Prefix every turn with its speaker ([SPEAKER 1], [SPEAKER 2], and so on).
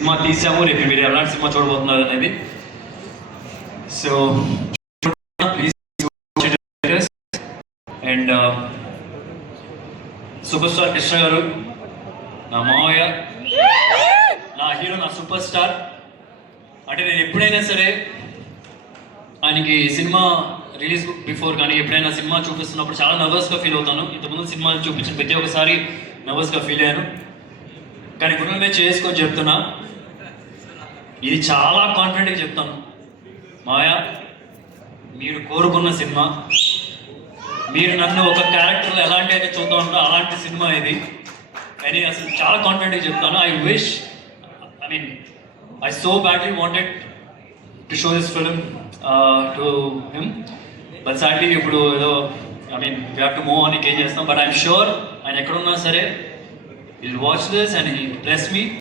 [SPEAKER 1] Cinema తీసాము రేపు మీరు ఎలాంటి సినిమా చూడబోతున్నారు అనేది. So please and uh, super star Krishna garu నా మావయ్య నా హీరో నా సూపర్ స్టార్ అంటే నేను ఎప్పుడైనా సరే ఆయనకి సినిమా రిలీజ్ బిఫోర్ కానీ ఎప్పుడైనా సినిమా చూపిస్తున్నప్పుడు చాలా నర్వస్గా ఫీల్ అవుతాను. ఇంతకుముందు సినిమా చూపించిన ప్రతి ఒక్కసారి నర్వస్గా ఫీల్ అయ్యాను. కానీ గురువు మీద చేసుకొని చెప్తున్నా. ఇది చాలా కాన్ఫిడెంట్గా చెప్తాను. మాయా మీరు కోరుకున్న సినిమా మీరు నన్ను ఒక క్యారెక్టర్లో ఎలాంటి అయితే చూద్దాం ఉంటారో అలాంటి సినిమా ఇది. కానీ అసలు చాలా కాన్ఫిడెంట్గా చెప్తాను. I wish I mean I so badly wanted to show this film to him but sadly ఇప్పుడు ఏదో I mean we have to move అని ఏం చేస్తాం. బట్ ఐఎమ్ షూర్ ఆయన ఎక్కడున్నా సరే He'll watch this and he'll bless me.